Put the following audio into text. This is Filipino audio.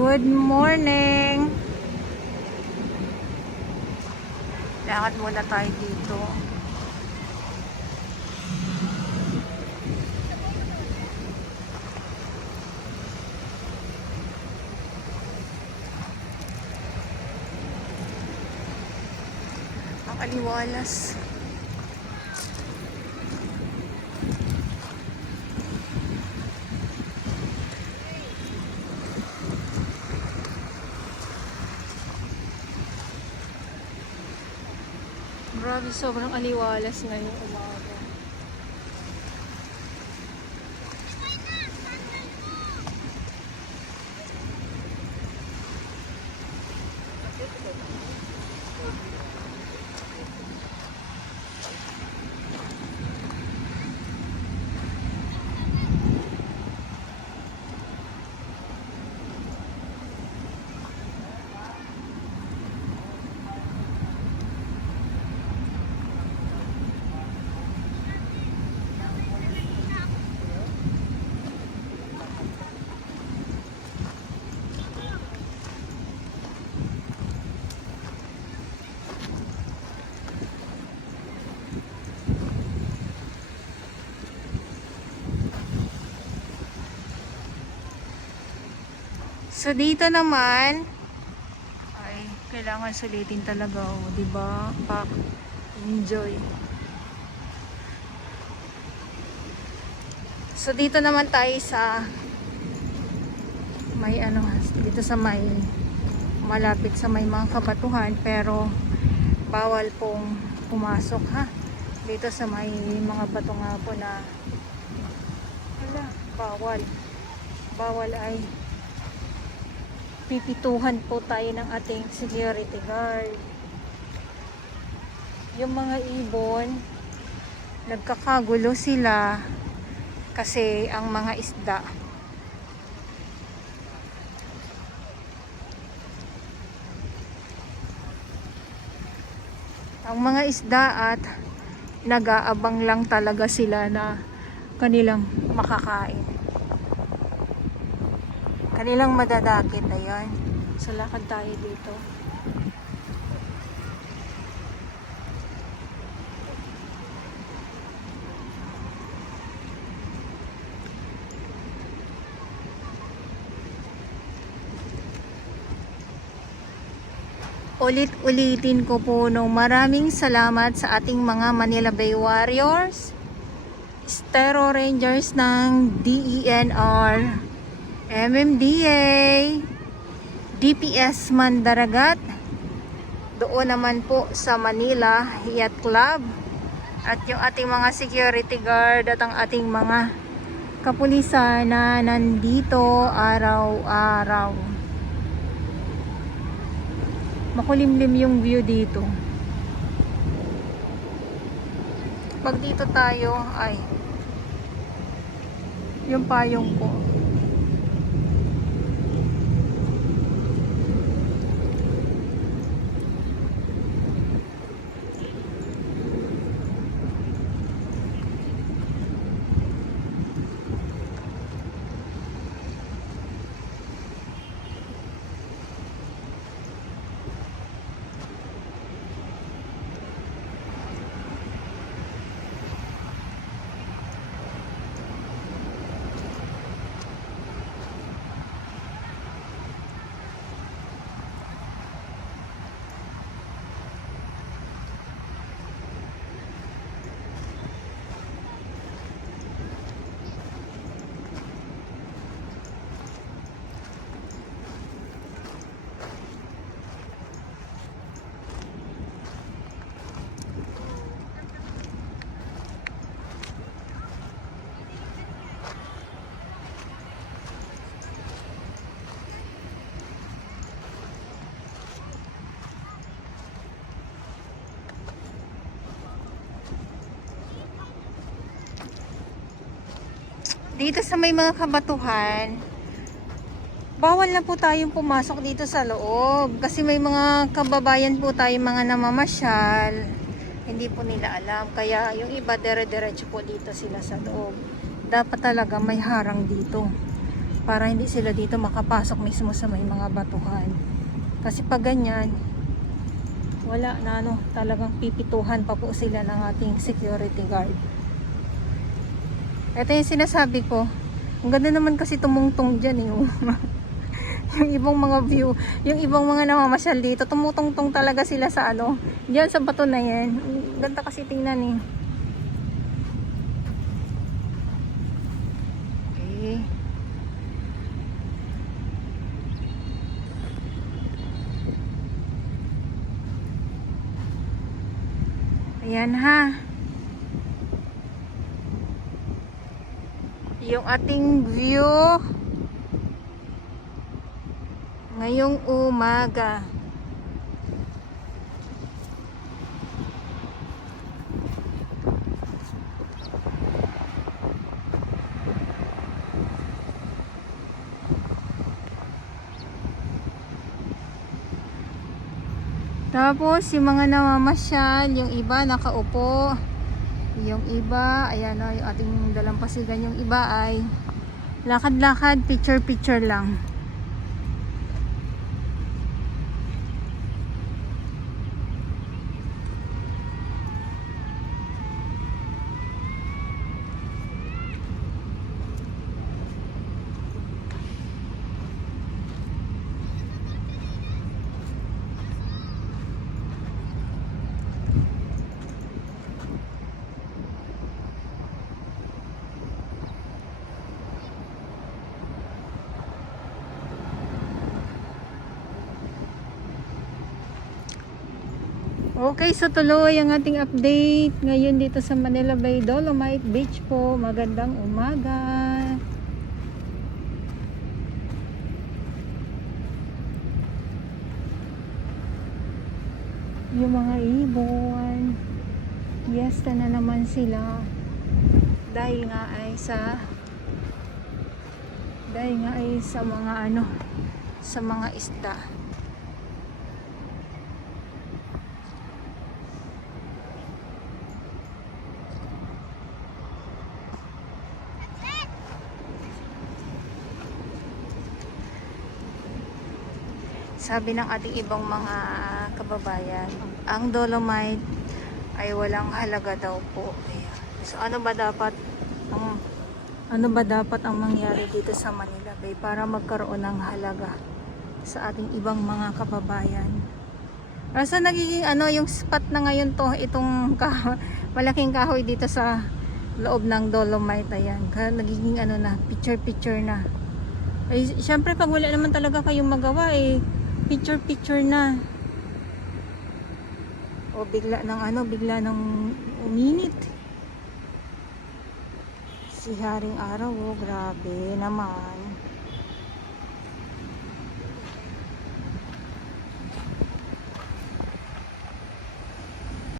Good morning! Lakad muna tayo dito. Ang aliwalas. Grabe, sobrang aliwalas ngayong umaga. So dito naman ay kailangan sulitin talaga, oh, 'di ba? Pak enjoy. So dito naman tayo sa may dito sa may malapit sa may mga kabatuhan, pero bawal pong pumasok, ha. Dito sa may mga bato nga po na bawal ay pipituhan po tayo ng ating security guard. Yung mga ibon, nagkakagulo sila kasi ang mga isda at nag-aabang lang talaga sila na kanilang makakain, kanilang madadakit. Ayan, so lakad tayo dito. Ulit-ulitin ko po nung maraming salamat sa ating mga Manila Bay Warriors, Estero Rangers ng DENR, MMDA, DPS Mandaragat, doon naman po sa Manila Yacht Club, at yung ating mga security guard at ang ating mga kapulisan na nandito araw-araw. Makulimlim yung view dito. Pag dito tayo ay yung payong ko. Dito sa may mga kabatuhan, bawal na po tayong pumasok dito sa loob kasi may mga kababayan po tayong mga namamasyal, hindi po nila alam, kaya yung iba dire-diretso po dito sila sa loob. Dapat talaga may harang dito para hindi sila dito makapasok mismo sa may mga batuhan. Kasi pag ganyan, wala na ano, talagang pipituhan pa po sila ng ating security guard. Ito yung sinasabi ko. Ang ganda naman kasi tumungtong dyan eh. Yung ibang mga view, yung ibang mga namamasyal dito, tumutungtong talaga sila sa ano, diyan sa bato na yan. Ganda kasi tingnan eh. Okay. Ayan ha. Yung ating view ngayong umaga. Tapos yung mga namamasyal, yung iba nakaupo, yung iba, ayan o, yung ating dalampasigan, yung iba ay lakad-lakad, picture-picture lang. Okay, so tuloy ang ating update ngayon dito sa Manila Bay Dolomite Beach po. Magandang umaga. Yung mga ibon, fiesta na naman sila. Dahil nga ay sa mga ano, sa mga isda. Sabi ng ating ibang mga kababayan, ang Dolomite ay walang halaga daw po. Ayan. So ano ba dapat ang mangyari dito sa Manila Bay para magkaroon ng halaga sa ating ibang mga kababayan? So nagiging ano yung spot na ngayon to, itong malaking kahoy dito sa loob ng Dolomite. Ayan. Kaya nagiging ano na, picture na. Ay, syempre pag wala naman talaga kayong magawa eh, picture na. O bigla ng uminit. Si Haring Araw, oh, grabe naman.